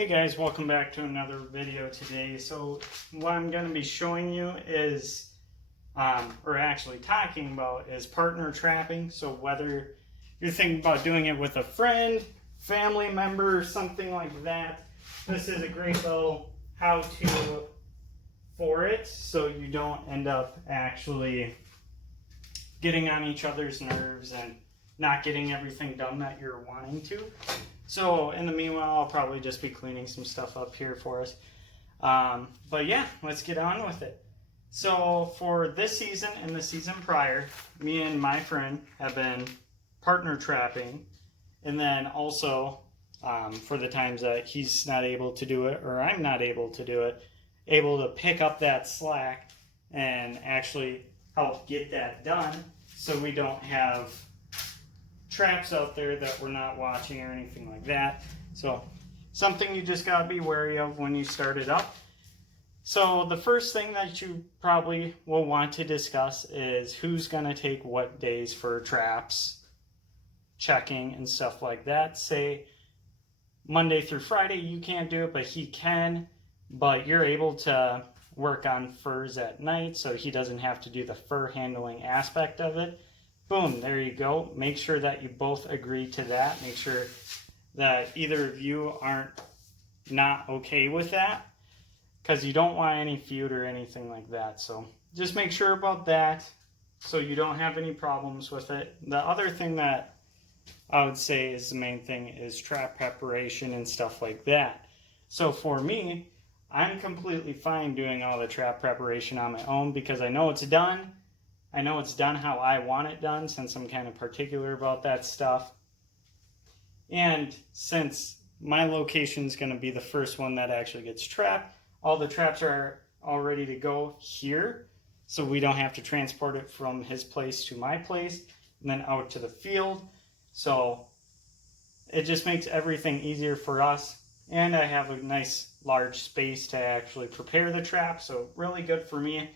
Hey guys, welcome back to another video today. So what I'm going to be showing you is, or actually talking about, is partner trapping. So whether you're thinking about doing it with a friend, family member, or something like that, this is a great little how-to for it, so you don't end up actually getting on each other's nerves and not getting everything done that you're wanting to. So in the meanwhile, I'll probably just be cleaning some stuff up here for us. But yeah, let's get on with it. So for this season and the season prior, me and my friend have been partner trapping. And then also, for the times that he's not able to do it or I'm not able to do it, able to pick up that slack and actually help get that done so we don't have traps out there that we're not watching or anything like that. So something you just got to be wary of when you start it up. So the first thing that you probably will want to discuss is who's going to take what days for traps, checking, and stuff like that. Say Monday through Friday you can't do it, but he can, but you're able to work on furs at night so he doesn't have to do the fur handling aspect of it. Boom, there you go. Make sure that you both agree to that. Make sure that either of you aren't not okay with that, because you don't want any feud or anything like that. So just make sure about that so you don't have any problems with it. The other thing that I would say is the main thing is trap preparation and stuff like that. So for me, I'm completely fine doing all the trap preparation on my own because I know it's done. I know it's done how I want it done, since I'm kind of particular about that stuff. And since my location is going to be the first one that actually gets trapped, all the traps are all ready to go here, so we don't have to transport it from his place to my place and then out to the field. So it just makes everything easier for us, and I have a nice large space to actually prepare the trap, so really good for me.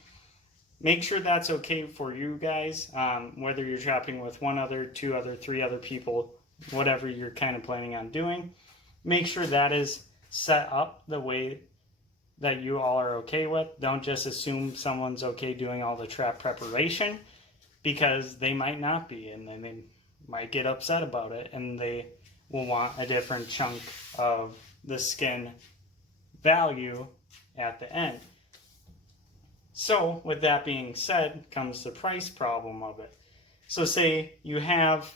Make sure that's okay for you guys, whether you're trapping with one other, two other, three other people, whatever you're kind of planning on doing. Make sure that is set up the way that you all are okay with. Don't just assume someone's okay doing all the trap preparation, because they might not be, and then they might get upset about it, and they will want a different chunk of the skin value at the end. So with that being said comes the price problem of it. So say you have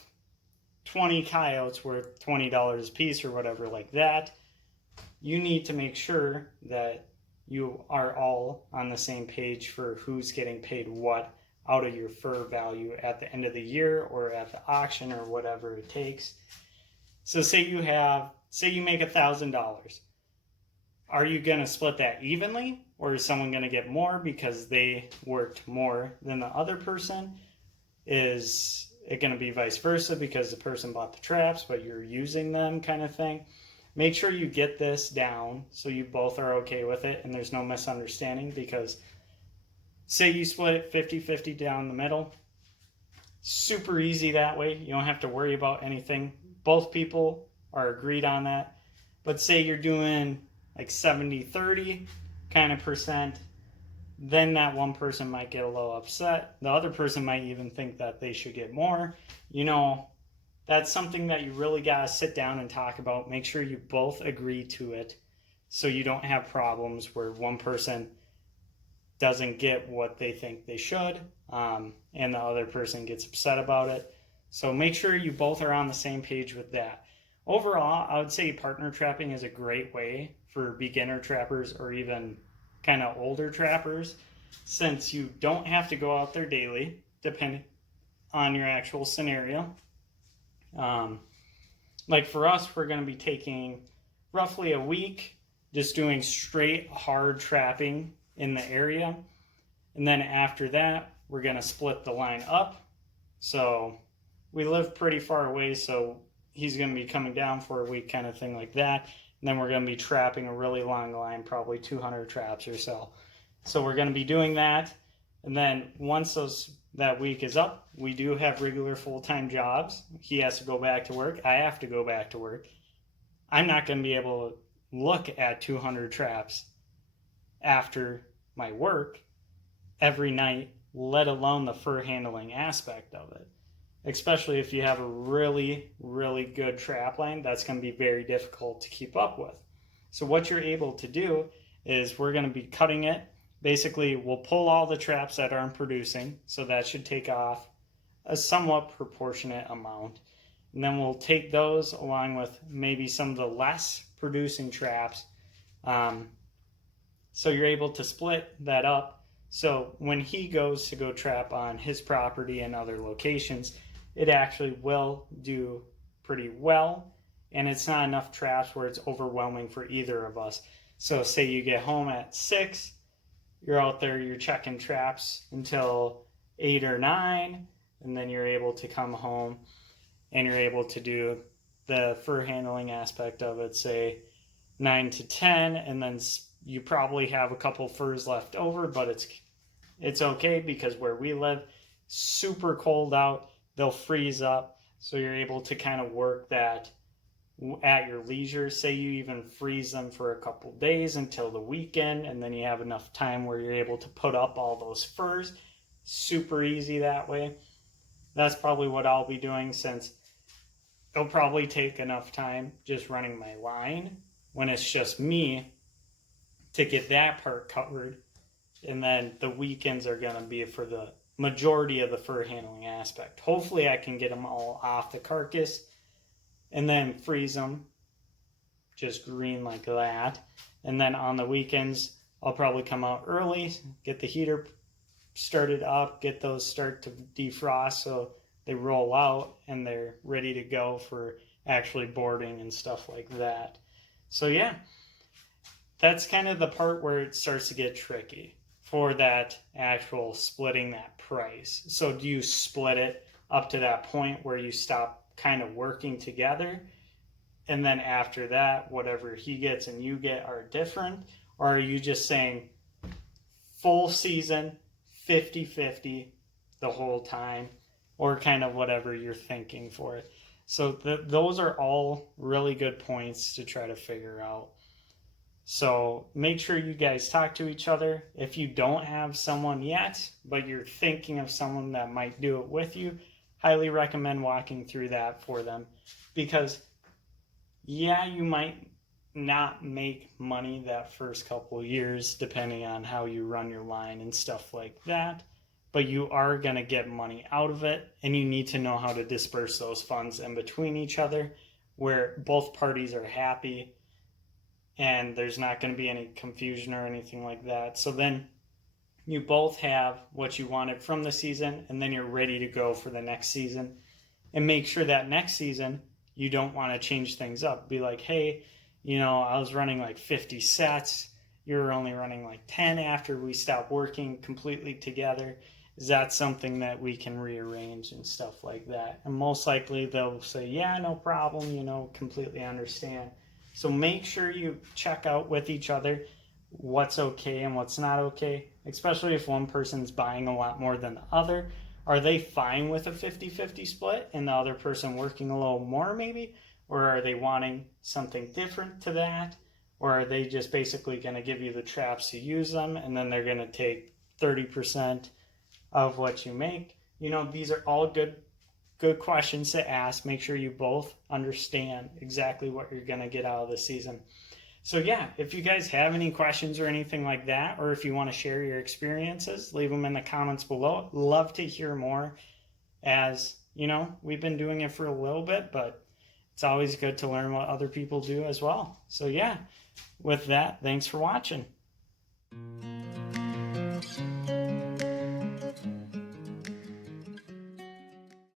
20 coyotes worth $20 a piece or whatever like that. You need to make sure that you are all on the same page for who's getting paid what out of your fur value at the end of the year or at the auction or whatever it takes. So say you make $1,000. Are you going to split that evenly, or is someone going to get more because they worked more than the other person? Is it going to be vice versa because the person bought the traps but you're using them, kind of thing? Make sure you get this down so you both are okay with it and there's no misunderstanding, because say you split it 50-50 down the middle. Super easy that way. You don't have to worry about anything. Both people are agreed on that. But say you're doing like 70-30 kind of percent, then that one person might get a little upset. The other person might even think that they should get more. You know, that's something that you really got to sit down and talk about. Make sure you both agree to it so you don't have problems where one person doesn't get what they think they should, and the other person gets upset about it. So make sure you both are on the same page with that. Overall, I would say partner trapping is a great way for beginner trappers or even kind of older trappers, since you don't have to go out there daily, depending on your actual scenario. Like for us, we're going to be taking roughly a week just doing straight hard trapping in the area. And then after that, we're going to split the line up. So we live pretty far away, so he's going to be coming down for a week, kind of thing like that. And then we're going to be trapping a really long line, probably 200 traps or so. So we're going to be doing that. And then once that week is up, we do have regular full-time jobs. He has to go back to work. I have to go back to work. I'm not going to be able look at 200 traps after my work every night, let alone the fur handling aspect of it. Especially if you have a really, really good trap line, that's going to be very difficult to keep up with. So what you're able to do is we're going to be cutting it. Basically, we'll pull all the traps that aren't producing, so that should take off a somewhat proportionate amount. And then we'll take those along with maybe some of the less producing traps. So you're able to split that up. So when he goes to go trap on his property and other locations, it actually will do pretty well. And it's not enough traps where it's overwhelming for either of us. So say you get home at 6, you're out there, you're checking traps until 8 or 9, and then you're able to come home and you're able to do the fur handling aspect of it, say 9 to 10, and then you probably have a couple furs left over, but it's okay because where we live, super cold out, they'll freeze up, so you're able to kind of work that at your leisure. Say you even freeze them for a couple days until the weekend, and then you have enough time where you're able to put up all those furs. Super easy that way. That's probably what I'll be doing, since it'll probably take enough time just running my line when it's just me to get that part covered. And then the weekends are going to be for the majority of the fur handling aspect. Hopefully I can get them all off the carcass and then freeze them just green like that. And then on the weekends, I'll probably come out early, get the heater started up, get those start to defrost so they roll out and they're ready to go for actually boarding and stuff like that. So yeah, that's kind of the part where it starts to get tricky for that actual splitting that price. So do you split it up to that point where you stop kind of working together, and then after that, whatever he gets and you get are different? Or are you just saying full season, 50-50 the whole time, or kind of whatever you're thinking for it? So those are all really good points to try to figure out. So make sure you guys talk to each other. If you don't have someone yet, but you're thinking of someone that might do it with you, highly recommend walking through that for them. Because yeah, you might not make money that first couple years depending on how you run your line and stuff like that, but you are going to get money out of it, and you need to know how to disperse those funds in between each other where both parties are happy and there's not going to be any confusion or anything like that. So then you both have what you wanted from the season, and then you're ready to go for the next season. And make sure that next season you don't want to change things up. Be like, hey, I was running like 50 sets. You're only running like 10 after we stopped working completely together. Is that something that we can rearrange and stuff like that? And most likely they'll say, yeah, no problem, completely understand. So make sure you check out with each other what's okay and what's not okay, especially if one person's buying a lot more than the other. Are they fine with a 50-50 split and the other person working a little more maybe? Or are they wanting something different to that? Or are they just basically going to give you the traps to use them, and then they're going to take 30% of what you make? These are all good questions to ask. Make sure you both understand exactly what you're going to get out of the season. So yeah, if you guys have any questions or anything like that, or if you want to share your experiences, leave them in the comments below. Love to hear more, as we've been doing it for a little bit, but it's always good to learn what other people do as well. So yeah, with that, thanks for watching.